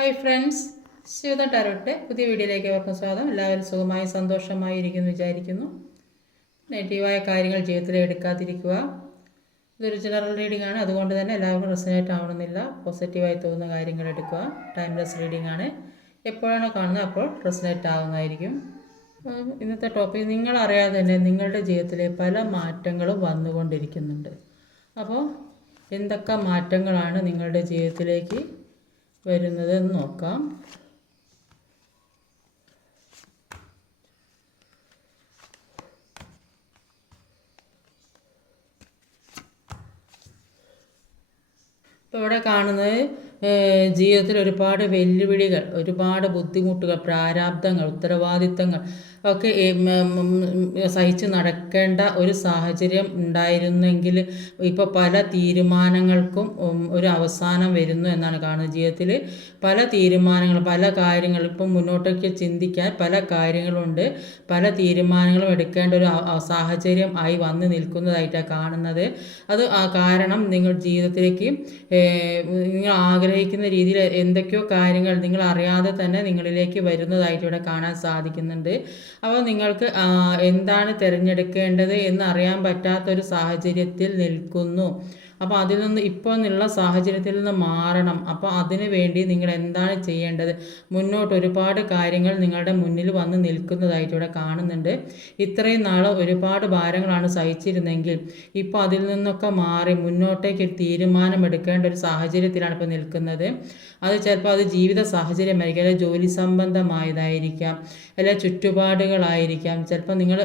Hi friends, ശിവത ടാരോട്ടിൻ്റെ പുതിയ വീഡിയോയിലേക്ക് അവർക്കും സ്വാഗതം. എല്ലാവരും സുഖമായി സന്തോഷമായി ഇരിക്കുന്നു വിചാരിക്കുന്നു. നെഗറ്റീവായ കാര്യങ്ങൾ ജീവിതത്തിൽ എടുക്കാതിരിക്കുക. ഇതൊരു ജനറൽ റീഡിംഗ് ആണ്, അതുകൊണ്ട് തന്നെ എല്ലാവർക്കും റെസനേറ്റ് ആവണമെന്നില്ല. പോസിറ്റീവായി തോന്നുന്ന കാര്യങ്ങൾ എടുക്കുക. ടൈംലെസ് റീഡിംഗ് ആണ്, എപ്പോഴാണോ കാണുന്നത് അപ്പോൾ റെസനേറ്റ് ആവുന്നതായിരിക്കും. ഇന്നത്തെ ടോപ്പിക്, നിങ്ങളറിയാതെ തന്നെ നിങ്ങളുടെ ജീവിതത്തിലെ പല മാറ്റങ്ങളും വന്നുകൊണ്ടിരിക്കുന്നുണ്ട്. അപ്പോൾ എന്തൊക്കെ മാറ്റങ്ങളാണ് നിങ്ങളുടെ ജീവിതത്തിലേക്ക് വരുന്നത് എന്ന് നോക്കാം. ഇപ്പോൾ ഇവിടെ കാണുന്നത് ജീവിതത്തിൽ ഒരുപാട് വെല്ലുവിളികൾ, ഒരുപാട് ബുദ്ധിമുട്ടുകൾ, പ്രാരാബ്ദങ്ങൾ, ഉത്തരവാദിത്തങ്ങൾ ഒക്കെ സഹിച്ച് നടക്കേണ്ട ഒരു സാഹചര്യം ഉണ്ടായിരുന്നെങ്കിൽ ഇപ്പോൾ പല തീരുമാനങ്ങൾക്കും ഒരു അവസാനം വരുന്നു എന്നാണ് കാണുന്നത്. ജീവിതത്തിൽ പല തീരുമാനങ്ങൾ, പല കാര്യങ്ങൾ ഇപ്പം മുന്നോട്ടേക്ക് ചിന്തിക്കാൻ പല കാര്യങ്ങളുണ്ട്. പല തീരുമാനങ്ങളും എടുക്കേണ്ട ഒരു സാഹചര്യം ആയി വന്ന് നിൽക്കുന്നതായിട്ടാണ് കാണുന്നത്. അത് കാരണം നിങ്ങൾ ജീവിതത്തിലേക്ക് നിങ്ങൾ ആഗ്രഹിക്കുന്ന രീതിയിൽ എന്തൊക്കെയോ കാര്യങ്ങൾ നിങ്ങൾ അറിയാതെ തന്നെ നിങ്ങളിലേക്ക് വരുന്നതായിട്ട് ഇവിടെ കാണാൻ സാധിക്കുന്നുണ്ട്. അപ്പോൾ നിങ്ങൾക്ക് എന്താണ് തിരഞ്ഞെടുക്കേണ്ടത് എന്ന് അറിയാൻ പറ്റാത്തൊരു സാഹചര്യത്തിൽ നിൽക്കുന്നു. അപ്പോൾ അതിൽ നിന്ന് ഇപ്പോൾ നിന്നുള്ള സാഹചര്യത്തിൽ നിന്ന് മാറണം. അപ്പോൾ അതിനു വേണ്ടി നിങ്ങൾ എന്താണ് ചെയ്യേണ്ടത്? മുന്നോട്ട് ഒരുപാട് കാര്യങ്ങൾ നിങ്ങളുടെ മുന്നിൽ വന്ന് നിൽക്കുന്നതായിട്ട് ഇവിടെ കാണുന്നുണ്ട്. ഇത്രയും നാൾ ഒരുപാട് ഭാരങ്ങളാണ് സഹിച്ചിരുന്നെങ്കിൽ ഇപ്പോൾ അതിൽ നിന്നൊക്കെ മാറി മുന്നോട്ടേക്ക് തീരുമാനമെടുക്കേണ്ട ഒരു സാഹചര്യത്തിലാണ് ഇപ്പോൾ നിൽക്കുന്നത്. അത് ചിലപ്പോൾ അത് ജീവിത സാഹചര്യമായിരിക്കും, അല്ലെങ്കിൽ ജോലി സംബന്ധമായതായിരിക്കാം, അല്ലെങ്കിൽ ചുറ്റുപാടുകളായിരിക്കാം. ചിലപ്പോൾ നിങ്ങൾ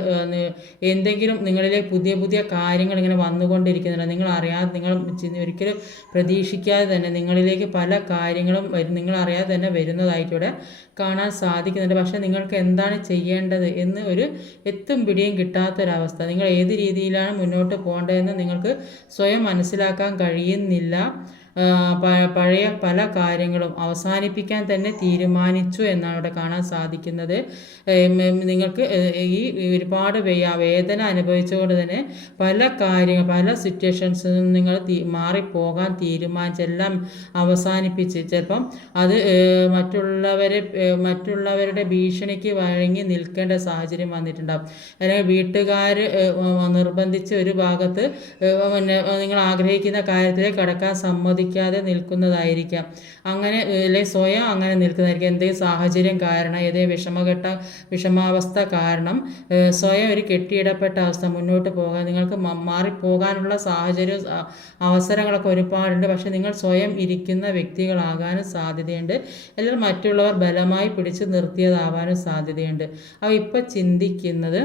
എന്തെങ്കിലും നിങ്ങളിലെ പുതിയ പുതിയ കാര്യങ്ങൾ ഇങ്ങനെ വന്നുകൊണ്ടിരിക്കുന്നുണ്ട്. നിങ്ങൾ അറിയാതെ, നിങ്ങൾ ഒരിക്കലും പ്രതീക്ഷിക്കാതെ തന്നെ നിങ്ങളിലേക്ക് പല കാര്യങ്ങളും നിങ്ങൾ അറിയാതെ തന്നെ വരുന്നതായിട്ടിവിടെ കാണാൻ സാധിക്കുന്നുണ്ട്. പക്ഷേ നിങ്ങൾക്ക് എന്താണ് ചെയ്യേണ്ടത് എന്ന് ഒരു എത്തും പിടിയും കിട്ടാത്തൊരവസ്ഥ. നിങ്ങൾ ഏത് രീതിയിലാണ് മുന്നോട്ട് പോകേണ്ടതെന്ന് നിങ്ങൾക്ക് സ്വയം മനസ്സിലാക്കാൻ കഴിയുന്നില്ല. പഴയ പല കാര്യങ്ങളും അവസാനിപ്പിക്കാൻ തന്നെ തീരുമാനിച്ചു എന്നാണ് ഇവിടെ കാണാൻ സാധിക്കുന്നത്. നിങ്ങൾക്ക് ഈ ഒരുപാട് വേദന അനുഭവിച്ചുകൊണ്ട് തന്നെ പല കാര്യങ്ങൾ, പല സിറ്റുവേഷൻസിൽ നിന്നും നിങ്ങൾ മാറിപ്പോകാൻ തീരുമാനിച്ചെല്ലാം അവസാനിപ്പിച്ച് ചിലപ്പം അത് മറ്റുള്ളവരുടെ ഭീഷണിക്ക് വഴങ്ങി നിൽക്കേണ്ട സാഹചര്യം വന്നിട്ടുണ്ടാകും. അല്ലെങ്കിൽ വീട്ടുകാർ നിർബന്ധിച്ച് ഒരു ഭാഗത്ത് നിങ്ങൾ ആഗ്രഹിക്കുന്ന കാര്യത്തിലേക്ക് കടക്കാൻ സമ്മതിക്കാതെ നിൽക്കുന്നതായിരിക്കാം. അങ്ങനെ അല്ലെങ്കിൽ സ്വയം അങ്ങനെ നിൽക്കുന്നതായിരിക്കും. എന്തെങ്കിലും സാഹചര്യം കാരണം, ഏതെങ്കിലും വിഷമാവസ്ഥ കാരണം സ്വയം ഒരു കെട്ടിയിടപ്പെട്ട അവസ്ഥ, മുന്നോട്ട് പോകാൻ നിങ്ങൾക്ക് മാറിപ്പോകാനുള്ള സാഹചര്യം, അവസരങ്ങളൊക്കെ ഒരുപാടുണ്ട്. പക്ഷെ നിങ്ങൾ സ്വയം ഇരിക്കുന്ന വ്യക്തികളാകാനും സാധ്യതയുണ്ട്. അല്ലെങ്കിൽ മറ്റുള്ളവർ ബലമായി പിടിച്ച് നിർത്തിയതാവാനും സാധ്യതയുണ്ട്. അപ്പോൾ ഇപ്പോൾ ചിന്തിക്കുന്നത്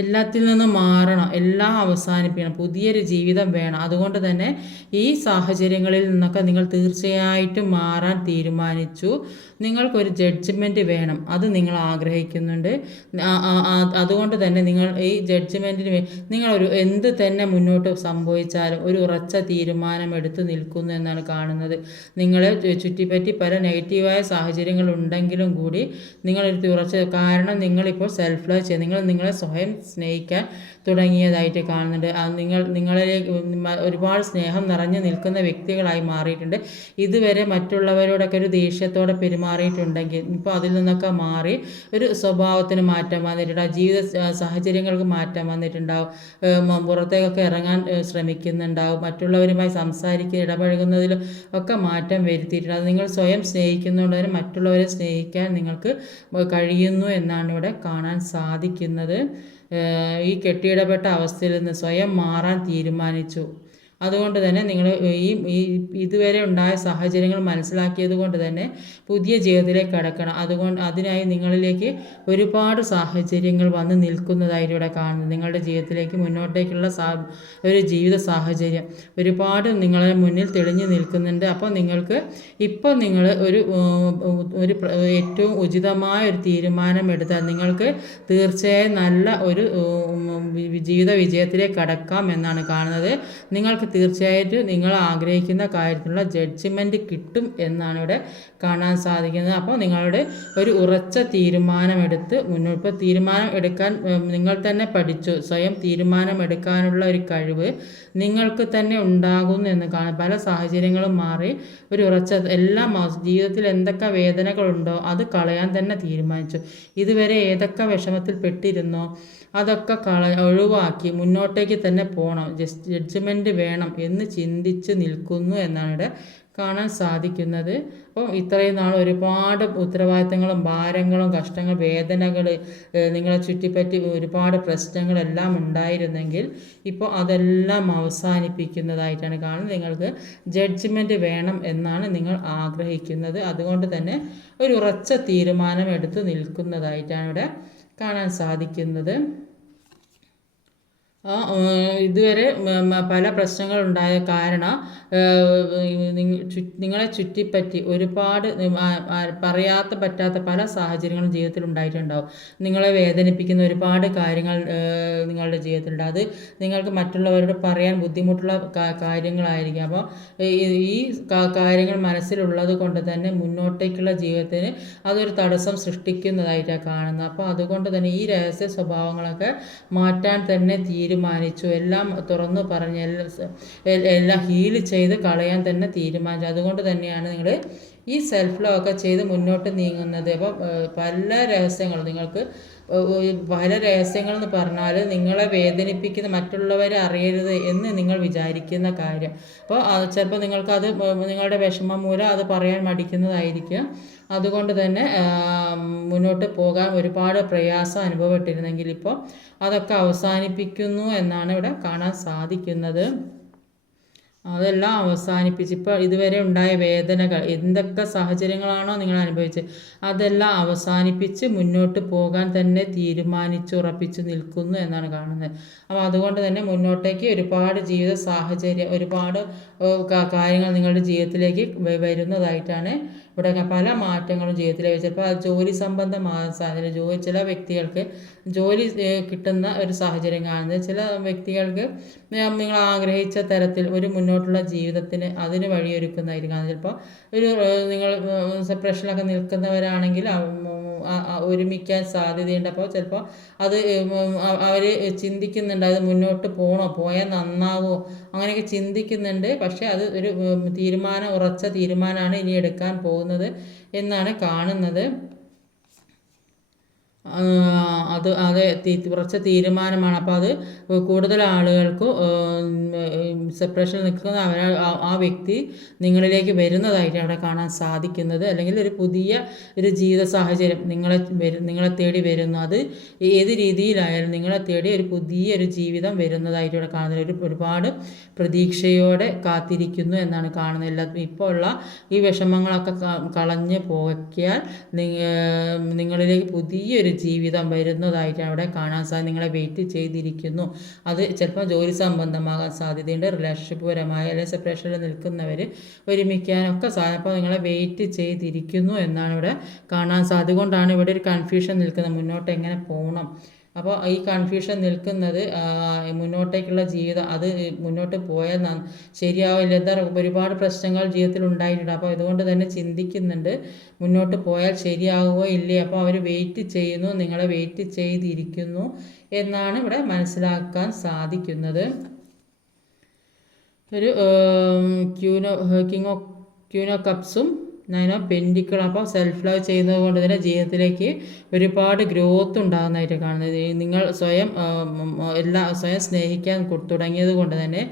എല്ലാത്തിൽ നിന്നും മാറണം, എല്ലാം അവസാനിപ്പിക്കണം, പുതിയൊരു ജീവിതം വേണം. അതുകൊണ്ട് തന്നെ ഈ സാഹചര്യങ്ങളിൽ നിന്നൊക്കെ നിങ്ങൾ തീർച്ചയായിട്ടും മാറാൻ തീരുമാനിച്ചു. നിങ്ങൾക്കൊരു ജഡ്ജ്മെൻറ്റ് വേണം, അത് നിങ്ങൾ ആഗ്രഹിക്കുന്നുണ്ട്. അതുകൊണ്ട് തന്നെ നിങ്ങൾ ഈ ജഡ്ജ്മെൻറ്റിന് നിങ്ങളൊരു എന്ത് തന്നെ മുന്നോട്ട് സംഭവിച്ചാലും ഒരു ഉറച്ച തീരുമാനം എടുത്ത് നിൽക്കുന്നു എന്നാണ് കാണുന്നത്. നിങ്ങളെ ചുറ്റിപ്പറ്റി പല നെഗറ്റീവായ സാഹചര്യങ്ങൾ ഉണ്ടെങ്കിലും കൂടി നിങ്ങളൊരു ഉറച്ച, കാരണം നിങ്ങളിപ്പോൾ സെൽഫ് ലവ് ചെയ്യുക, നിങ്ങളെ സ്വയം സ്നേഹിക്കാൻ തുടങ്ങിയതായിട്ട് കാണുന്നുണ്ട്. നിങ്ങളിലേക്ക് ഒരുപാട് സ്നേഹം നിറഞ്ഞു നിൽക്കുന്ന വ്യക്തികളായി മാറിയിട്ടുണ്ട്. ഇതുവരെ മറ്റുള്ളവരോടൊക്കെ ഒരു ദേഷ്യത്തോടെ പെരുമാറിയിട്ടുണ്ടെങ്കിൽ ഇപ്പോൾ അതിൽ നിന്നൊക്കെ മാറി ഒരു സ്വഭാവത്തിന് മാറ്റം വന്നിട്ടുണ്ട്. ജീവിത സാഹചര്യങ്ങൾക്ക് മാറ്റം വന്നിട്ടുണ്ടാവും. പുറത്തേക്കൊക്കെ ഇറങ്ങാൻ ശ്രമിക്കുന്നുണ്ടാവും. മറ്റുള്ളവരുമായി ഇടപഴകുന്നതിലും ഒക്കെ മാറ്റം വരുത്തിയിട്ടുണ്ട്. അത് നിങ്ങൾ സ്വയം സ്നേഹിക്കുന്നതുകൊണ്ട് തന്നെ മറ്റുള്ളവരെ സ്നേഹിക്കാൻ നിങ്ങൾക്ക് കഴിയുന്നു എന്നാണ് ഇവിടെ കാണാൻ സാധിക്കുന്നത്. ഈ കെട്ടിയിടപ്പെട്ട അവസ്ഥയിൽ നിന്ന് സ്വയം മാറാൻ തീരുമാനിച്ചു. അതുകൊണ്ട് തന്നെ നിങ്ങൾ ഈ ഇതുവരെ ഉണ്ടായ സാഹചര്യങ്ങൾ മനസ്സിലാക്കിയത് കൊണ്ട് തന്നെ പുതിയ ജീവിതത്തിലേക്ക് കടക്കണം. അതിനായി നിങ്ങളിലേക്ക് ഒരുപാട് സാഹചര്യങ്ങൾ വന്ന് നിൽക്കുന്നതായിട്ട് ഇവിടെ കാണുന്നു. നിങ്ങളുടെ ജീവിതത്തിലേക്ക് മുന്നോട്ടേക്കുള്ള ഒരു ജീവിത സാഹചര്യം ഒരുപാട് നിങ്ങളെ മുന്നിൽ തെളിഞ്ഞു നിൽക്കുന്നുണ്ട്. അപ്പോൾ നിങ്ങൾക്ക് ഇപ്പോൾ നിങ്ങൾ ഒരു ഏറ്റവും ഉചിതമായ ഒരു തീരുമാനം എടുത്താൽ നിങ്ങൾക്ക് തീർച്ചയായും നല്ല ഒരു ജീവിത വിജയത്തിലേക്ക് കടക്കാം എന്നാണ് കാണുന്നത്. നിങ്ങൾക്ക് തീർച്ചയായിട്ടും നിങ്ങൾ ആഗ്രഹിക്കുന്ന കാര്യത്തിലുള്ള ജഡ്ജ്മെൻറ്റ് കിട്ടും എന്നാണ് ഇവിടെ കാണാൻ സാധിക്കുന്നത്. അപ്പോൾ നിങ്ങളുടെ ഒരു ഉറച്ച തീരുമാനമെടുത്ത് മുന്നോട്ട് തീരുമാനം എടുക്കാൻ നിങ്ങൾ തന്നെ പഠിച്ചു. സ്വയം തീരുമാനമെടുക്കാനുള്ള ഒരു കഴിവ് നിങ്ങൾക്ക് തന്നെ ഉണ്ടാകുന്നു എന്ന് കാണാം. പല സാഹചര്യങ്ങളും മാറി ഒരു ഉറച്ച എല്ലാം ജീവിതത്തിൽ എന്തൊക്കെ വേദനകളുണ്ടോ അത് കളയാൻ തന്നെ തീരുമാനിച്ചു. ഇതുവരെ ഏതൊക്കെ വിഷമത്തിൽ പെട്ടിരുന്നോ അതൊക്കെ ഒഴിവാക്കി മുന്നോട്ടേക്ക് തന്നെ പോകണം, ജഡ്ജ്മെൻറ്റ് വേണം എന്ന് ചിന്തിച്ച് നിൽക്കുന്നു എന്നാണ് ഇവിടെ കാണാൻ സാധിക്കുന്നത്. അപ്പോൾ ഇത്രയും നാൾ ഒരുപാട് ഉത്തരവാദിത്തങ്ങളും ഭാരങ്ങളും കഷ്ടങ്ങൾ വേദനകൾ നിങ്ങളെ ചുറ്റിപ്പറ്റി ഒരുപാട് പ്രശ്നങ്ങളെല്ലാം ഉണ്ടായിരുന്നെങ്കിൽ ഇപ്പോൾ അതെല്ലാം അവസാനിപ്പിക്കുന്നതായിട്ടാണ് കാണുന്നത്. നിങ്ങൾക്ക് ജഡ്ജ്മെൻറ്റ് വേണം എന്നാണ് നിങ്ങൾ ആഗ്രഹിക്കുന്നത്. അതുകൊണ്ട് തന്നെ ഒരു ഉറച്ച തീരുമാനം എടുത്ത് നിൽക്കുന്നതായിട്ടാണ് ഇവിടെ കാണാൻ സാധിക്കുന്നത്. ഇതുവരെ പല പ്രശ്നങ്ങളുണ്ടായ കാരണം നിങ്ങളെ ചുറ്റിപ്പറ്റി ഒരുപാട് പറയാത്ത പറ്റാത്ത പല സാഹചര്യങ്ങളും ജീവിതത്തിൽ ഉണ്ടായിട്ടുണ്ടാവും. നിങ്ങളെ വേദനിപ്പിക്കുന്ന ഒരുപാട് കാര്യങ്ങൾ നിങ്ങളുടെ ജീവിതത്തിലുണ്ട്. അത് നിങ്ങൾക്ക് മറ്റുള്ളവരോട് പറയാൻ ബുദ്ധിമുട്ടുള്ള കാര്യങ്ങളായിരിക്കും. അപ്പോൾ ഈ കാര്യങ്ങൾ മനസ്സിലുള്ളത് കൊണ്ട് തന്നെ മുന്നോട്ടേക്കുള്ള ജീവിതത്തിന് അതൊരു തടസ്സം സൃഷ്ടിക്കുന്നതായിട്ടാണ് കാണുന്നത്. അപ്പോൾ അതുകൊണ്ട് തന്നെ ഈ രഹസ്യ സ്വഭാവങ്ങളൊക്കെ മാറ്റാൻ തന്നെ തീരുമാനിച്ചു. എല്ലാം തുറന്നു പറഞ്ഞ് എല്ലാം ഹീൽ ചെയ്ത് കളയാൻ തന്നെ തീരുമാനിച്ചു. അതുകൊണ്ട് തന്നെയാണ് നിങ്ങൾ ഈ സെൽഫ് ലോ ഒക്കെ ചെയ്ത് മുന്നോട്ട് നീങ്ങുന്നത്. അപ്പോൾ പല രഹസ്യങ്ങളും നിങ്ങൾക്ക് പല രഹസ്യങ്ങളെന്ന് പറഞ്ഞാൽ നിങ്ങളെ വേദനിപ്പിക്കുന്ന മറ്റുള്ളവരെ അറിയരുത് എന്ന് നിങ്ങൾ വിചാരിക്കുന്ന കാര്യം. അപ്പോൾ ചിലപ്പോൾ നിങ്ങൾക്കത് നിങ്ങളുടെ വിഷമം മൂലം അത് പറയാൻ മടിക്കുന്നതായിരിക്കും. അതുകൊണ്ട് തന്നെ മുന്നോട്ട് പോകാൻ ഒരുപാട് പ്രയാസം അനുഭവപ്പെട്ടിരുന്നെങ്കിൽ ഇപ്പോൾ അതൊക്കെ അവസാനിപ്പിക്കുന്നു എന്നാണ് ഇവിടെ കാണാൻ സാധിക്കുന്നത്. അതെല്ലാം അവസാനിപ്പിച്ച് ഇപ്പോൾ ഇതുവരെ ഉണ്ടായ വേദനകൾ എന്തൊക്കെ സാഹചര്യങ്ങളാണോ നിങ്ങൾ അനുഭവിച്ചത് അതെല്ലാം അവസാനിപ്പിച്ച് മുന്നോട്ട് പോകാൻ തന്നെ തീരുമാനിച്ചുറപ്പിച്ച് നിൽക്കുന്നു എന്നാണ് കാണുന്നത്. അപ്പോൾ അതുകൊണ്ട് തന്നെ മുന്നോട്ടേക്ക് ഒരുപാട് ജീവിത സാഹചര്യം ഒരുപാട് കാര്യങ്ങൾ നിങ്ങളുടെ ജീവിതത്തിലേക്ക് വരുന്നതായിട്ടാണ് ഇവിടെ പല മാറ്റങ്ങളും ജീവിതത്തിലേക്ക്. ചിലപ്പോൾ ജോലി സംബന്ധമായ സാഹചര്യം ചില വ്യക്തികൾക്ക് ജോലി കിട്ടുന്ന ഒരു സാഹചര്യം കാണുന്നത്, ചില വ്യക്തികൾക്ക് നിങ്ങൾ ആഗ്രഹിച്ച തരത്തിൽ ഒരു മുന്നോട്ടുള്ള ജീവിതത്തിന് അതിന് വഴിയൊരുക്കുന്നതായിരിക്കും. ചിലപ്പോൾ ഒരു നിങ്ങൾ സെപ്പറേഷനിലൊക്കെ നിൽക്കുന്നവരാണെങ്കിൽ ഒരുമിക്കാൻ സാധ്യതയുണ്ട്. അപ്പോൾ ചിലപ്പോൾ അത് അവർ ചിന്തിക്കുന്നുണ്ട്, അത് മുന്നോട്ട് പോയാൽ നന്നാവോ അങ്ങനെയൊക്കെ ചിന്തിക്കുന്നുണ്ട്. പക്ഷേ അത് ഒരു ഉറച്ച തീരുമാനമാണ് ഇനി എടുക്കാൻ പോകുന്നത് എന്നാണ് കാണുന്നത്. അത് ഉറച്ച തീരുമാനമാണ്. അപ്പോൾ അത് കൂടുതൽ ആളുകൾക്ക് സെപ്പറേഷനിൽ നിൽക്കുന്ന ആ വ്യക്തി നിങ്ങളിലേക്ക് വരുന്നതായിട്ട് അവിടെ കാണാൻ സാധിക്കുന്നത്. അല്ലെങ്കിൽ ഒരു പുതിയ ഒരു ജീവിത സാഹചര്യം നിങ്ങളെ തേടി വരുന്നു. അത് ഏത് രീതിയിലായാലും നിങ്ങളെ തേടി ഒരു പുതിയൊരു ജീവിതം വരുന്നതായിട്ട് ഇവിടെ കാണുന്നത്. ഒരുപാട് പ്രതീക്ഷയോടെ കാത്തിരിക്കുന്നു എന്നാണ് കാണുന്നത്. ഇപ്പോൾ ഉള്ള ഈ വിഷമങ്ങളൊക്കെ കളഞ്ഞ് പോക്കിയാൽ നിങ്ങളിലേക്ക് പുതിയൊരു ജീവിതം വരുന്നതായിട്ടാണ് അവിടെ കാണാൻ സാധിക്കും. നിങ്ങളെ വെയിറ്റ് ചെയ്തിരിക്കുന്നു. അത് ചിലപ്പോൾ ജോലി സംബന്ധമാകാൻ സാധ്യതയുണ്ട്, റിലേഷൻഷിപ്പ് പരമായ അല്ലെങ്കിൽ സെപ്പറേഷനിൽ നിൽക്കുന്നവർ ഒരുമിക്കാനൊക്കെ അപ്പോൾ നിങ്ങളെ വെയിറ്റ് ചെയ്തിരിക്കുന്നു എന്നാണ് ഇവിടെ കാണാൻ സാധിക്കും. അതുകൊണ്ടാണ് ഇവിടെ ഒരു കൺഫ്യൂഷൻ നിൽക്കുന്നത്, മുന്നോട്ട് എങ്ങനെ പോകണം. അപ്പോൾ ഈ കൺഫ്യൂഷൻ നിൽക്കുന്നത് മുന്നോട്ടേക്കുള്ള ജീവിതം അത് മുന്നോട്ട് പോയാൽ ശരിയാവില്ല. ഒരുപാട് പ്രശ്നങ്ങൾ ജീവിതത്തിൽ ഉണ്ടായിട്ടുണ്ട്. അപ്പോൾ അതുകൊണ്ട് തന്നെ ചിന്തിക്കുന്നുണ്ട് മുന്നോട്ട് പോയാൽ ശരിയാവുകയോ ഇല്ലേ. അപ്പോൾ അവർ വെയിറ്റ് ചെയ്യുന്നു, നിങ്ങളെ വെയിറ്റ് ചെയ്തിരിക്കുന്നു എന്നാണ് ഇവിടെ മനസ്സിലാക്കാൻ സാധിക്കുന്നത്. ഒരു ക്യൂൻ ഓഫ് കപ്സും 9 ഓഫ് പെൻറ്റിക്കിൾ. അപ്പോൾ സെൽഫ് ലവ് ചെയ്യുന്നത് കൊണ്ട് തന്നെ ജീവിതത്തിലേക്ക് ഒരുപാട് ഗ്രോത്ത് ഉണ്ടാകുന്നതായിട്ട് കാണുന്നത്. നിങ്ങൾ സ്വയം സ്നേഹിക്കാൻ തുടങ്ങിയത് കൊണ്ട് തന്നെ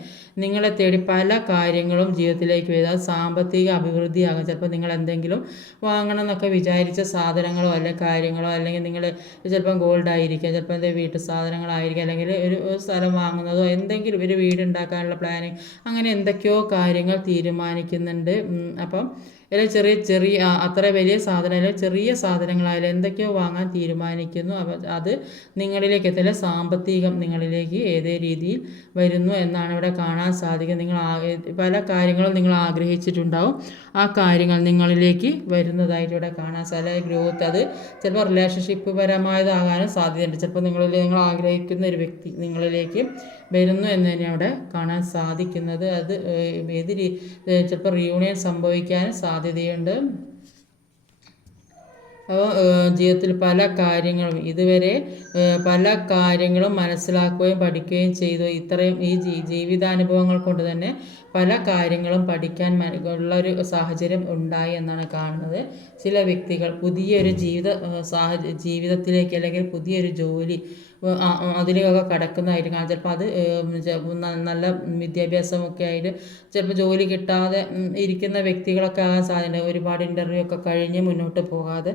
നിങ്ങളെ തേടി പല കാര്യങ്ങളും ജീവിതത്തിലേക്ക് വരും. അത് സാമ്പത്തിക അഭിവൃദ്ധിയാകും. ചിലപ്പോൾ നിങ്ങൾ എന്തെങ്കിലും വാങ്ങണം എന്നൊക്കെ വിചാരിച്ച സാധനങ്ങളോ അല്ലെങ്കിൽ കാര്യങ്ങളോ, അല്ലെങ്കിൽ നിങ്ങൾ ചിലപ്പം ഗോൾഡ് ആയിരിക്കാം, ചിലപ്പോൾ എന്തെങ്കിലും വീട്ടു സാധനങ്ങളായിരിക്കാം, അല്ലെങ്കിൽ ഒരു സ്ഥലം വാങ്ങുന്നതോ എന്തെങ്കിലും ഒരു വീടുണ്ടാക്കാനുള്ള പ്ലാനിങ്, അങ്ങനെ എന്തൊക്കെയോ കാര്യങ്ങൾ തീരുമാനിക്കുന്നുണ്ട്. അപ്പം അല്ലെങ്കിൽ ചെറിയ അത്ര വലിയ സാധനം ചെറിയ സാധനങ്ങളായാലും എന്തൊക്കെയോ വാങ്ങാൻ തീരുമാനിക്കുന്നു. അപ്പോൾ അത് നിങ്ങളിലേക്ക് എത്തില്ല, സാമ്പത്തികം നിങ്ങളിലേക്ക് ഏതേ രീതിയിൽ വരുന്നു എന്നാണ് ഇവിടെ കാണാൻ കാണാൻ സാധിക്കും. പല കാര്യങ്ങളും നിങ്ങൾ ആഗ്രഹിച്ചിട്ടുണ്ടാവും. ആ കാര്യങ്ങൾ നിങ്ങളിലേക്ക് വരുന്നതായിട്ട് ഇവിടെ കാണാൻ സാധിക്കും. ഗ്രോത്ത് അത് ചിലപ്പോൾ റിലേഷൻഷിപ്പ് പരമായതാകാനും സാധ്യതയുണ്ട്. ചിലപ്പോൾ നിങ്ങൾ ആഗ്രഹിക്കുന്ന ഒരു വ്യക്തി നിങ്ങളിലേക്ക് വരുന്നു എന്ന് തന്നെ അവിടെ കാണാൻ സാധിക്കുന്നത്. അത് ചിലപ്പോൾ റിയൂണിയൻ സംഭവിക്കാനും സാധ്യതയുണ്ട്. അപ്പോൾ ജീവിതത്തിൽ പല കാര്യങ്ങളും ഇതുവരെ പല കാര്യങ്ങളും മനസ്സിലാക്കുകയും പഠിക്കുകയും ചെയ്തു. ഇത്രയും ഈ ജീവിതാനുഭവങ്ങൾ കൊണ്ട് തന്നെ പല കാര്യങ്ങളും പഠിക്കാൻ ഉള്ളൊരു സാഹചര്യം ഉണ്ടായി എന്നാണ് കാണുന്നത്. ചില വ്യക്തികൾ പുതിയൊരു ജീവിതത്തിലേക്ക് അല്ലെങ്കിൽ പുതിയൊരു ജോലി അതിലേക്കൊക്കെ കടക്കുന്നതായിട്ട് കാണാം. ചിലപ്പോൾ അത് നല്ല വിദ്യാഭ്യാസമൊക്കെ ആയിട്ട് ചിലപ്പോൾ ജോലി കിട്ടാതെ ഇരിക്കുന്ന വ്യക്തികളൊക്കെ ആകാൻ സാധ്യതയുണ്ട്. ഒരുപാട് ഇൻ്റർവ്യൂ ഒക്കെ കഴിഞ്ഞ് മുന്നോട്ട് പോകാതെ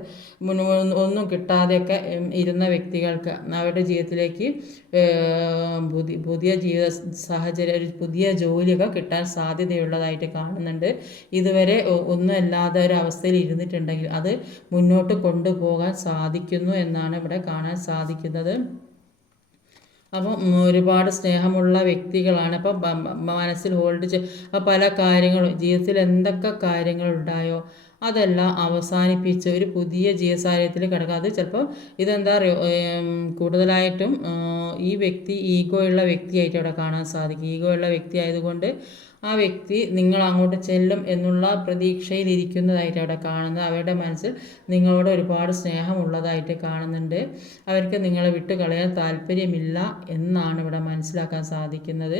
ഒന്നും കിട്ടാതെയൊക്കെ ഇരുന്ന വ്യക്തികൾക്ക് അവരുടെ ജീവിതത്തിലേക്ക് പുതിയ ജീവിത സാഹചര്യം ഒരു പുതിയ ജോലിയൊക്കെ കിട്ടാൻ സാധ്യതയുള്ളതായിട്ട് കാണുന്നുണ്ട്. ഇതുവരെ ഒന്നും അല്ലാതെ ഒരു അവസ്ഥയിൽ ഇരുന്നിട്ടുണ്ടെങ്കിൽ അത് മുന്നോട്ട് കൊണ്ടുപോകാൻ സാധിക്കുന്നു എന്നാണ് ഇവിടെ കാണാൻ സാധിക്കുന്നത്. അപ്പം ഒരുപാട് സ്നേഹമുള്ള വ്യക്തികളാണ്. അപ്പം മനസ്സിൽ ഹോൾഡ് പല കാര്യങ്ങളും ജീവിതത്തിൽ എന്തൊക്കെ കാര്യങ്ങളുണ്ടായോ അതെല്ലാം അവസാനിപ്പിച്ച് ഒരു പുതിയ ജീവിതസാഹചര്യത്തിൽ കിടക്കുക. അത് ചിലപ്പോൾ ഇതെന്താ പറയുക, കൂടുതലായിട്ടും ഈ വ്യക്തി ഈഗോ ഉള്ള വ്യക്തിയായിട്ട് അവിടെ കാണാൻ സാധിക്കും. ഈഗോ ഉള്ള വ്യക്തി ആയതുകൊണ്ട് ആ വ്യക്തി നിങ്ങൾ അങ്ങോട്ട് ചെല്ലും എന്നുള്ള പ്രതീക്ഷയിലിരിക്കുന്നതായിട്ട് അവിടെ കാണുന്നത്. അവരുടെ മനസ്സിൽ നിങ്ങളോട് ഒരുപാട് സ്നേഹമുള്ളതായിട്ട് കാണുന്നുണ്ട്. അവർക്ക് നിങ്ങളെ വിട്ട് കളയാൻ താല്പര്യമില്ല എന്നാണ് ഇവിടെ മനസ്സിലാക്കാൻ സാധിക്കുന്നത്.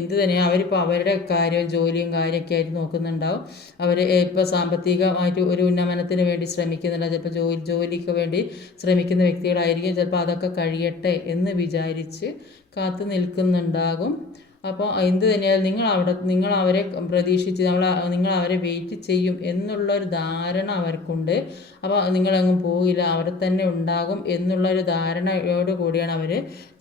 എന്ത് തന്നെയാണ് അവരിപ്പോൾ അവരുടെ കാര്യം ജോലിയും കാര്യമൊക്കെ ആയിട്ട് നോക്കുന്നുണ്ടാവും. അവർ ഇപ്പോൾ സാമ്പത്തികമായിട്ട് ഒരു ഉന്നമനത്തിന് വേണ്ടി ശ്രമിക്കുന്നില്ല. ചിലപ്പോൾ ജോലിക്ക് വേണ്ടി ശ്രമിക്കുന്ന വ്യക്തികളായിരിക്കും. ചിലപ്പോൾ അതൊക്കെ കഴിയട്ടെ എന്ന് വിചാരിച്ച് കാത്തു നിൽക്കുന്നുണ്ടാകും. അപ്പോൾ എന്ത് തന്നെയായാലും നിങ്ങൾ അവരെ പ്രതീക്ഷിച്ച് നിങ്ങൾ അവരെ വെയിറ്റ് ചെയ്യും എന്നുള്ളൊരു ധാരണ അവർക്കുണ്ട്. അപ്പോൾ നിങ്ങളെങ്ങും പോകില്ല, അവിടെ തന്നെ ഉണ്ടാകും എന്നുള്ളൊരു ധാരണയോട് കൂടിയാണ് അവർ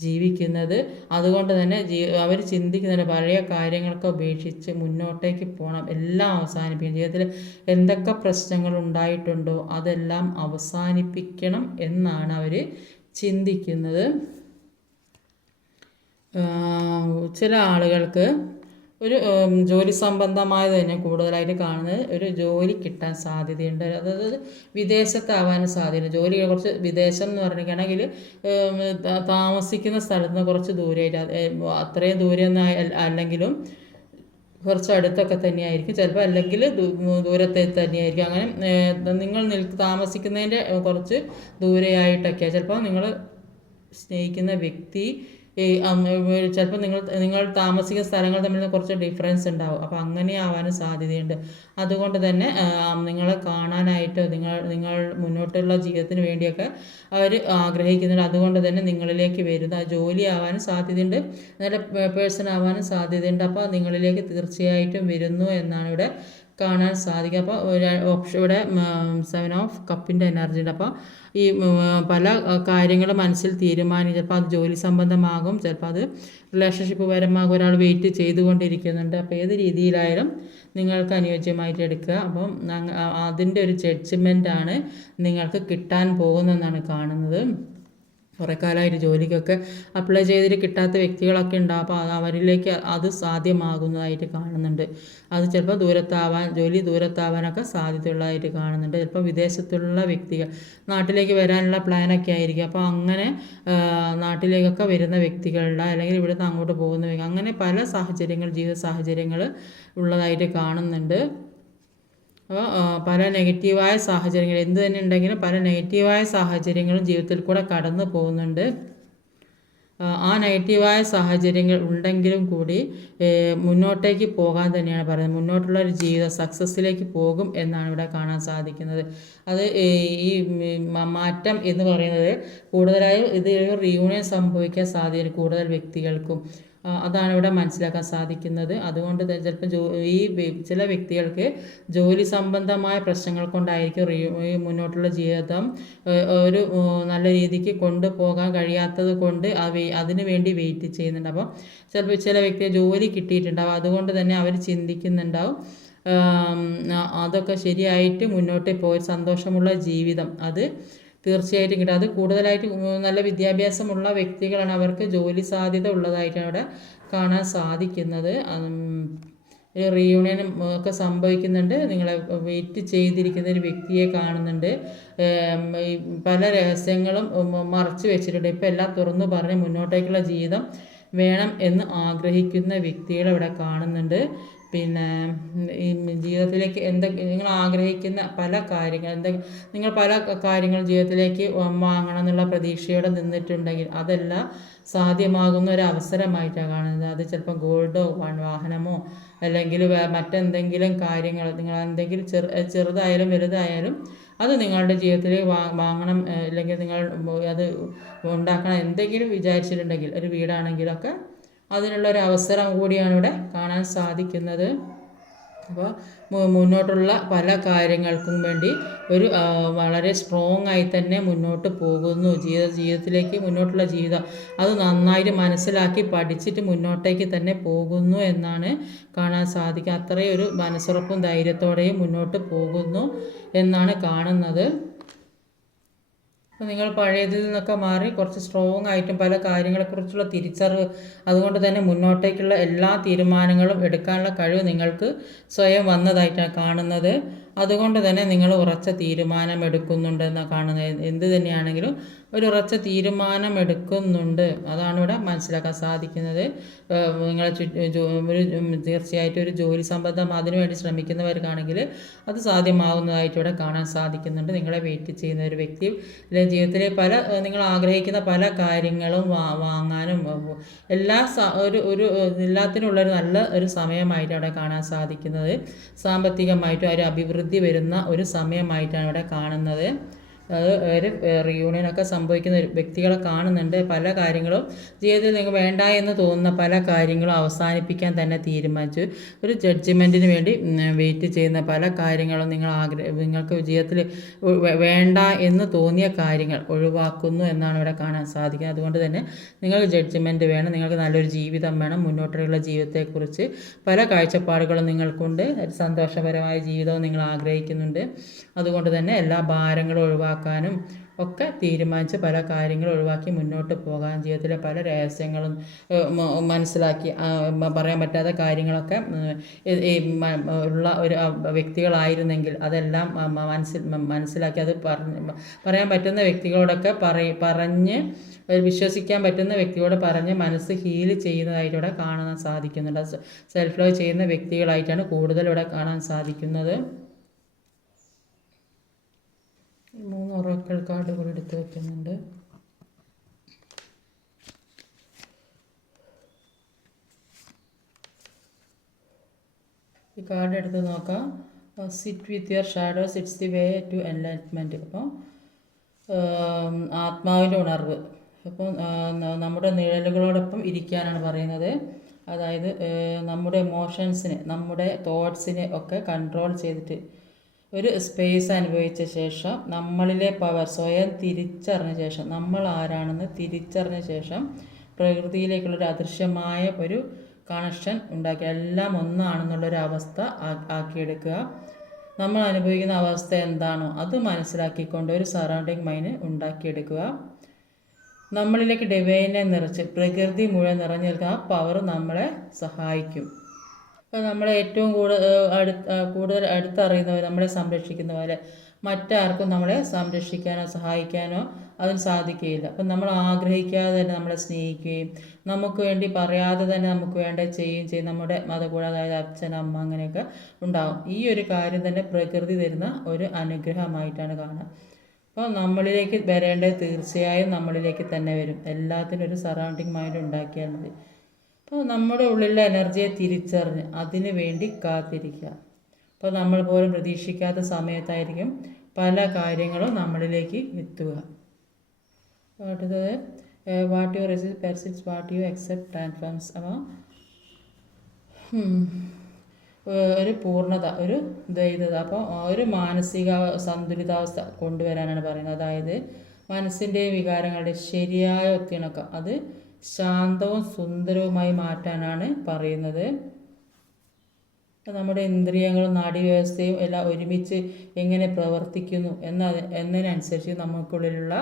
ജീവിക്കുന്നത്. അതുകൊണ്ട് തന്നെ അവർ ചിന്തിക്കുന്ന പഴയ കാര്യങ്ങളൊക്കെ ഉപേക്ഷിച്ച് മുന്നോട്ടേക്ക് പോകണം, എല്ലാം അവസാനിപ്പിക്കണം. ജീവിതത്തിൽ എന്തൊക്കെ പ്രശ്നങ്ങൾ ഉണ്ടായിട്ടുണ്ടോ അതെല്ലാം അവസാനിപ്പിക്കണം എന്നാണ് അവർ ചിന്തിക്കുന്നത്. ചില ആളുകൾക്ക് ഒരു ജോലി സംബന്ധമായത് തന്നെ കൂടുതലായിട്ട് കാണുന്നത് ഒരു ജോലി കിട്ടാൻ സാധ്യതയുണ്ട്. അതായത് വിദേശത്താവാനും സാധ്യതയുണ്ട്. ജോലി കുറച്ച് വിദേശം എന്ന് പറഞ്ഞിട്ടുണ്ടെങ്കിൽ താമസിക്കുന്ന സ്ഥലത്ത് നിന്ന് കുറച്ച് ദൂരമായിട്ട്, അത്രയും ദൂരെയൊന്നും അല്ലെങ്കിലും കുറച്ച് അടുത്തൊക്കെ തന്നെയായിരിക്കും. ചിലപ്പോൾ അല്ലെങ്കിൽ ദൂരത്തെ തന്നെയായിരിക്കും. അങ്ങനെ നിങ്ങൾ താമസിക്കുന്നതിൻ്റെ കുറച്ച് ദൂരെയായിട്ടൊക്കെയാണ് ചിലപ്പോൾ നിങ്ങൾ സ്നേഹിക്കുന്ന വ്യക്തി ചിലപ്പോൾ നിങ്ങൾ താമസിക്കുന്ന സ്ഥലങ്ങൾ തമ്മിൽ കുറച്ച് ഡിഫറൻസ് ഉണ്ടാവും. അപ്പോൾ അങ്ങനെ ആവാനും സാധ്യതയുണ്ട്. അതുകൊണ്ട് തന്നെ നിങ്ങളെ കാണാനായിട്ടോ നിങ്ങൾ മുന്നോട്ടുള്ള ജീവിതത്തിന് വേണ്ടിയൊക്കെ അവർ ആഗ്രഹിക്കുന്നുണ്ട്. അതുകൊണ്ട് തന്നെ നിങ്ങളിലേക്ക് വരുന്ന ജോലി ആവാനും സാധ്യതയുണ്ട്, നല്ല പേഴ്സൺ ആവാനും സാധ്യതയുണ്ട്. അപ്പോൾ നിങ്ങളിലേക്ക് തീർച്ചയായിട്ടും വരുന്നു എന്നാണ് ഇവിടെ കാണാൻ സാധിക്കും. അപ്പോൾ ഇവിടെ 7 ഓഫ് കപ്പിൻ്റെ എനർജി ഉണ്ട്. അപ്പോൾ ഈ പല കാര്യങ്ങളും മനസ്സിൽ തീരുമാനിക്കും. ചിലപ്പോൾ അത് ജോലി സംബന്ധമാകും, ചിലപ്പോൾ അത് റിലേഷൻഷിപ്പ് പരമാകും. ഒരാൾ വെയിറ്റ് ചെയ്തുകൊണ്ടിരിക്കുന്നുണ്ട്. അപ്പോൾ ഏത് രീതിയിലായാലും നിങ്ങൾക്ക് അനുയോജ്യമായിട്ട് എടുക്കുക. അപ്പം അതിൻ്റെ ഒരു ജഡ്ജ്മെൻറ്റാണ് നിങ്ങൾക്ക് കിട്ടാൻ പോകുന്നതെന്നാണ് കാണുന്നത്. കുറേ കാലമായിട്ട് ജോലിക്കൊക്കെ അപ്ലൈ ചെയ്തിട്ട് കിട്ടാത്ത വ്യക്തികളൊക്കെ ഉണ്ടാവും. അപ്പോൾ അവരിലേക്ക് അത് സാധ്യമാകുന്നതായിട്ട് കാണുന്നുണ്ട്. അത് ചിലപ്പോൾ ജോലി ദൂരത്താവാനൊക്കെ സാധ്യതയുള്ളതായിട്ട് കാണുന്നുണ്ട്. ചിലപ്പോൾ വിദേശത്തുള്ള വ്യക്തികൾ നാട്ടിലേക്ക് വരാനുള്ള പ്ലാനൊക്കെ ആയിരിക്കും. അപ്പോൾ അങ്ങനെ നാട്ടിലേക്കൊക്കെ വരുന്ന വ്യക്തികളുടെ അല്ലെങ്കിൽ ഇവിടുന്ന് അങ്ങോട്ട് പോകുന്ന അങ്ങനെ പല ജീവിത സാഹചര്യങ്ങൾ ഉള്ളതായിട്ട് കാണുന്നുണ്ട്. അപ്പോൾ പല നെഗറ്റീവായ സാഹചര്യങ്ങൾ എന്ത് തന്നെ ഉണ്ടെങ്കിലും പല നെഗറ്റീവായ സാഹചര്യങ്ങളും ജീവിതത്തിൽ കൂടെ കടന്നു പോകുന്നുണ്ട്. ആ നെഗറ്റീവായ സാഹചര്യങ്ങൾ ഉണ്ടെങ്കിലും കൂടി മുന്നോട്ടേക്ക് പോകാൻ തന്നെയാണ് പറയുന്നത്. മുന്നോട്ടുള്ള ഒരു ജീവിതം സക്സസ്സിലേക്ക് പോകും എന്നാണ് ഇവിടെ കാണാൻ സാധിക്കുന്നത്. അത് ഈ മാറ്റം എന്ന് പറയുന്നത് കൂടുതലായും ഇത് റിയൂണിയൻ സംഭവിക്കാൻ സാധ്യതയുണ്ട് കൂടുതൽ വ്യക്തികൾക്കും. അതാണ് ഇവിടെ മനസ്സിലാക്കാൻ സാധിക്കുന്നത്. അതുകൊണ്ട് ചിലപ്പോൾ ചില വ്യക്തികൾക്ക് ജോലി സംബന്ധമായ പ്രശ്നങ്ങൾ കൊണ്ടായിരിക്കും ഈ മുന്നോട്ടുള്ള ജീവിതം ഒരു നല്ല രീതിക്ക് കൊണ്ടുപോകാൻ കഴിയാത്തത് കൊണ്ട് അതിനു വേണ്ടി വെയിറ്റ് ചെയ്യുന്നുണ്ട്. അപ്പോൾ ചിലപ്പോൾ ചില വ്യക്തിയെ ജോലി കിട്ടിയിട്ടുണ്ടാവും. അതുകൊണ്ട് തന്നെ അവർ ചിന്തിക്കുന്നുണ്ടാവും അതൊക്കെ ശരിയായിട്ട് മുന്നോട്ട് പോയി സന്തോഷമുള്ള ജീവിതം അത് തീർച്ചയായിട്ടും കിട്ടും. അത് കൂടുതലായിട്ട് നല്ല വിദ്യാഭ്യാസമുള്ള വ്യക്തികളാണ്, അവർക്ക് ജോലി സാധ്യത ഉള്ളതായിട്ടാണ് അവിടെ കാണാൻ സാധിക്കുന്നത്. റീയൂണിയനും ഒക്കെ സംഭവിക്കുന്നുണ്ട്. നിങ്ങളെ വെയിറ്റ് ചെയ്തിരിക്കുന്ന ഒരു വ്യക്തിയെ കാണുന്നുണ്ട്. പല രഹസ്യങ്ങളും മറച്ചു വെച്ചിട്ടുണ്ട്. ഇപ്പം എല്ലാം തുറന്നു പറഞ്ഞ് മുന്നോട്ടേക്കുള്ള ജീവിതം വേണം എന്ന് ആഗ്രഹിക്കുന്ന വ്യക്തികളെ ഇവിടെ കാണുന്നുണ്ട്. പിന്നെ ഈ ജീവിതത്തിലേക്ക് നിങ്ങൾ ആഗ്രഹിക്കുന്ന പല കാര്യങ്ങൾ നിങ്ങൾ പല കാര്യങ്ങൾ ജീവിതത്തിലേക്ക് വാങ്ങണം എന്നുള്ള പ്രതീക്ഷയോടെ നിന്നിട്ടുണ്ടെങ്കിൽ അതെല്ലാം സാധ്യമാകുന്ന ഒരു അവസരമായിട്ടാണ് കാണുന്നത്. അത് ചിലപ്പോൾ ഗോൾഡോ വാഹനമോ അല്ലെങ്കിൽ മറ്റെന്തെങ്കിലും കാര്യങ്ങൾ, നിങ്ങൾ എന്തെങ്കിലും ചെറുതായാലും വലുതായാലും അത് നിങ്ങളുടെ ജീവിതത്തിൽ വാങ്ങണം, അല്ലെങ്കിൽ നിങ്ങൾ അത് ഉണ്ടാക്കണം എന്തെങ്കിലും വിചാരിച്ചിട്ടുണ്ടെങ്കിൽ, ഒരു വീടാണെങ്കിലൊക്കെ അതിനുള്ള ഒരു അവസരം കൂടിയാണ് ഇവിടെ കാണാൻ സാധിക്കുന്നത്. അപ്പോൾ മുന്നോട്ടുള്ള പല കാര്യങ്ങൾക്കും വേണ്ടി ഒരു വളരെ സ്ട്രോങ് ആയി തന്നെ മുന്നോട്ട് പോകുന്നു. ജീവിതത്തിലേക്ക് മുന്നോട്ടുള്ള ജീവിതം അത് നന്നായിട്ട് മനസ്സിലാക്കി പഠിച്ചിട്ട് മുന്നോട്ടേക്ക് തന്നെ പോകുന്നു എന്നാണ് കാണാൻ സാധിക്കുക. അത്രയും ഒരു മനസ്സുറപ്പും ധൈര്യത്തോടെയും മുന്നോട്ട് പോകുന്നു എന്നാണ് കാണുന്നത്. അപ്പോൾ നിങ്ങൾ പഴയതിൽ നിന്നൊക്കെ മാറി കുറച്ച് സ്ട്രോങ് ആയിട്ടും പല കാര്യങ്ങളെക്കുറിച്ചുള്ള തിരിച്ചറിവ്, അതുകൊണ്ട് തന്നെ മുന്നോട്ടേക്കുള്ള എല്ലാ തീരുമാനങ്ങളും എടുക്കാനുള്ള കഴിവ് നിങ്ങൾക്ക് സ്വയം വന്നതായിട്ടാണ് കാണുന്നത്. അതുകൊണ്ട് തന്നെ നിങ്ങൾ ഉറച്ച തീരുമാനം എടുക്കുന്നുണ്ടെന്നാണ് കാണുന്നത്. എന്ത് തന്നെയാണെങ്കിലും ഒരു ഉറച്ച തീരുമാനം എടുക്കുന്നുണ്ട്, അതാണ് ഇവിടെ മനസ്സിലാക്കാൻ സാധിക്കുന്നത്. നിങ്ങളെ തീർച്ചയായിട്ടും ഒരു ജോലി സംബന്ധം അതിനുവേണ്ടി ശ്രമിക്കുന്നവർക്കാണെങ്കിൽ അത് സാധ്യമാകുന്നതായിട്ട് ഇവിടെ കാണാൻ സാധിക്കുന്നുണ്ട്. നിങ്ങളെ വെയിറ്റ് ചെയ്യുന്ന ഒരു വ്യക്തി ജീവിതത്തിലെ നിങ്ങൾ ആഗ്രഹിക്കുന്ന പല കാര്യങ്ങളും വാങ്ങാനും എല്ലാത്തിനുള്ളൊരു നല്ല ഒരു സമയമായിട്ട് അവിടെ കാണാൻ സാധിക്കുന്നത്. സാമ്പത്തികമായിട്ടും ഒരു അഭിവൃദ്ധി വരുന്ന ഒരു സമയമായിട്ടാണ് ഇവിടെ കാണുന്നത്. അത് ഒരു റീയൂണിയനൊക്കെ സംഭവിക്കുന്ന വ്യക്തികളെ കാണുന്നുണ്ട്. പല കാര്യങ്ങളും ജീവിതത്തിൽ നിങ്ങൾക്ക് വേണ്ട എന്ന് തോന്നുന്ന പല കാര്യങ്ങളും അവസാനിപ്പിക്കാൻ തന്നെ തീരുമാനിച്ചു. ഒരു ജഡ്ജ്മെൻറ്റിന് വേണ്ടി വെയിറ്റ് ചെയ്യുന്ന പല കാര്യങ്ങളും നിങ്ങൾക്ക് ജീവിതത്തിൽ വേണ്ട എന്ന് തോന്നിയ കാര്യങ്ങൾ ഒഴിവാക്കുന്നു എന്നാണ് ഇവിടെ കാണാൻ സാധിക്കുന്നത്. അതുകൊണ്ട് തന്നെ നിങ്ങൾക്ക് ജഡ്ജ്മെൻറ്റ് വേണം, നിങ്ങൾക്ക് നല്ലൊരു ജീവിതം വേണം. മുന്നോട്ടുള്ള ജീവിതത്തെക്കുറിച്ച് പല കാഴ്ചപ്പാടുകളും നിങ്ങൾക്കുണ്ട്. ഒരു സന്തോഷപരമായ ജീവിതവും നിങ്ങൾ ആഗ്രഹിക്കുന്നുണ്ട്. അതുകൊണ്ട് തന്നെ എല്ലാ ഭാരങ്ങളും ഒഴിവാക്കാനും ഒക്കെ തീരുമാനിച്ച് പല കാര്യങ്ങളും ഒഴിവാക്കി മുന്നോട്ട് പോകാൻ, ജീവിതത്തിലെ പല രഹസ്യങ്ങളും മനസ്സിലാക്കി പറയാൻ പറ്റാത്ത കാര്യങ്ങളൊക്കെ ഉള്ള ഒരു വ്യക്തികളായിരുന്നെങ്കിൽ അതെല്ലാം മനസ്സിലാക്കി അത് പറയാൻ പറ്റുന്ന വ്യക്തികളോടൊക്കെ പറഞ്ഞ് വിശ്വസിക്കാൻ പറ്റുന്ന വ്യക്തിയോട് പറഞ്ഞ് മനസ്സ് ഹീൽ ചെയ്യുന്നതായിട്ട് ഇവിടെ കാണാൻ സാധിക്കുന്നുണ്ട്. സെൽഫ് ലവ് ചെയ്യുന്ന വ്യക്തികളായിട്ടാണ് കൂടുതൽ ഇവിടെ കാണാൻ സാധിക്കുന്നത്. 3 ഒറാക്കിൾ കാർഡുകൾ എടുത്ത് വയ്ക്കുന്നുണ്ട്. ഈ കാർഡ് എടുത്ത് നോക്കാം. Sit with your shadows, it's the way to enlightenment. അപ്പോൾ ആത്മാവിൻ്റെ ഉണർവ്, അപ്പോൾ നമ്മുടെ നിഴലുകളോടൊപ്പം ഇരിക്കാനാണ് പറയുന്നത്. അതായത് നമ്മുടെ ഇമോഷൻസിനെ, നമ്മുടെ തോട്ട്സിനെ ഒക്കെ കൺട്രോൾ ചെയ്തിട്ട് ഒരു സ്പേസ് അനുഭവിച്ച ശേഷം നമ്മളിലെ പവർ സ്വയം തിരിച്ചറിഞ്ഞ ശേഷം, നമ്മൾ ആരാണെന്ന് തിരിച്ചറിഞ്ഞ ശേഷം പ്രകൃതിയിലേക്കുള്ളൊരു അദൃശ്യമായ ഒരു കണക്ഷൻ ഉണ്ടാക്കി എല്ലാം ഒന്നാണെന്നുള്ളൊരു അവസ്ഥ ആക്കിയെടുക്കുക. നമ്മൾ അനുഭവിക്കുന്ന അവസ്ഥ എന്താണോ അത് മനസ്സിലാക്കിക്കൊണ്ട് ഒരു സറൗണ്ടിങ് മൈൻഡ് ഉണ്ടാക്കിയെടുക്കുക. നമ്മളിലേക്ക് ഡിവൈനെ നിറച്ച് പ്രകൃതി മുഴുവൻ നിറഞ്ഞു നിൽക്കുക. ആ പവർ നമ്മളെ സഹായിക്കും. അപ്പോൾ നമ്മളെ ഏറ്റവും കൂടുതൽ അടുത്തറിയുന്നവർ, നമ്മളെ സംരക്ഷിക്കുന്നവരെ മറ്റാർക്കും നമ്മളെ സംരക്ഷിക്കാനോ സഹായിക്കാനോ അതിന് സാധിക്കുകയില്ല. അപ്പം നമ്മൾ ആഗ്രഹിക്കാതെ തന്നെ നമ്മളെ സ്നേഹിക്കുകയും നമുക്ക് വേണ്ടി പറയാതെ തന്നെ നമുക്ക് വേണ്ട ചെയ്യുകയും ചെയ്യും. നമ്മുടെ കൂടാതെ അതായത് അച്ഛൻ, അമ്മ അങ്ങനെയൊക്കെ ഉണ്ടാകും. ഈ ഒരു കാര്യം തന്നെ പ്രകൃതി തരുന്ന ഒരു അനുഗ്രഹമായിട്ടാണ് കാണുക. അപ്പോൾ നമ്മളിലേക്ക് വരേണ്ടത് തീർച്ചയായും നമ്മളിലേക്ക് തന്നെ വരും. എല്ലാത്തിനും ഒരു സറൗണ്ടിങ് മൈൻഡ് ഉണ്ടാക്കിയാൽ മതി. അപ്പോൾ നമ്മുടെ ഉള്ളിലെ എനർജിയെ തിരിച്ചറിഞ്ഞ് അതിന് വേണ്ടി കാത്തിരിക്കുക. അപ്പോൾ നമ്മൾ പോലും പ്രതീക്ഷിക്കാത്ത സമയത്തായിരിക്കും പല കാര്യങ്ങളും നമ്മളിലേക്ക് എത്തുക. അടുത്തത് what you resist persist, what you accept transforms. അപ്പോൾ ഒരു പൂർണ്ണത, ഒരു ദ്വൈതത, അപ്പോൾ ഒരു മാനസിക സന്തുലിതാവസ്ഥ കൊണ്ടുവരാനാണ് പറയുന്നത്. അതായത് മനസ്സിൻ്റെ വികാരങ്ങളുടെ ശരിയായ ഒത്തിണക്കം അത് ശാന്തവും സുന്ദരവുമായി മാറ്റാനാണ് പറയുന്നത്. നമ്മുടെ ഇന്ദ്രിയങ്ങളും നാഡീവ്യവസ്ഥയും എല്ലാം ഒരുമിച്ച് എങ്ങനെ പ്രവർത്തിക്കുന്നു എന്നതിനനുസരിച്ച് നമുക്കുള്ളിലുള്ള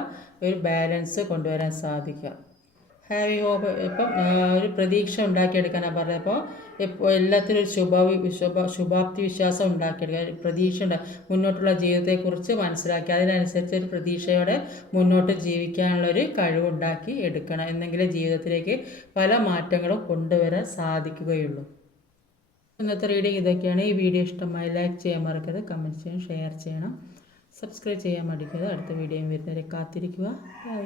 ഒരു ബാലൻസ് കൊണ്ടുവരാൻ സാധിക്കുക. ഹാവി ഹോപ്പ് ഇപ്പം ഒരു പ്രതീക്ഷ ഉണ്ടാക്കിയെടുക്കാനാണ് പറഞ്ഞപ്പോൾ ഇപ്പോൾ എല്ലാത്തിനും ഒരു ശുഭാപ്തി വിശ്വാസം ഉണ്ടാക്കിയെടുക്കുക, ഒരു പ്രതീക്ഷ മുന്നോട്ടുള്ള ജീവിതത്തെക്കുറിച്ച് മനസ്സിലാക്കി അതിനനുസരിച്ച് ഒരു പ്രതീക്ഷയോടെ മുന്നോട്ട് ജീവിക്കാനുള്ളൊരു കഴിവുണ്ടാക്കി എടുക്കണം. എന്നെങ്കിലും ജീവിതത്തിലേക്ക് പല മാറ്റങ്ങളും കൊണ്ടുവരാൻ സാധിക്കുകയുള്ളൂ. ഇന്നത്തെ റീഡിങ് ഇതൊക്കെയാണ്. ഈ വീഡിയോ ഇഷ്ടമായി ലൈക്ക് ചെയ്യാൻ മറക്കരുത്, കമൻറ്റ് ചെയ്യണം, ഷെയർ ചെയ്യണം, സബ്സ്ക്രൈബ് ചെയ്യാൻ മടിക്കരുത്. അടുത്ത വീഡിയോയും വരുന്നവരെ കാത്തിരിക്കുക. ബൈ.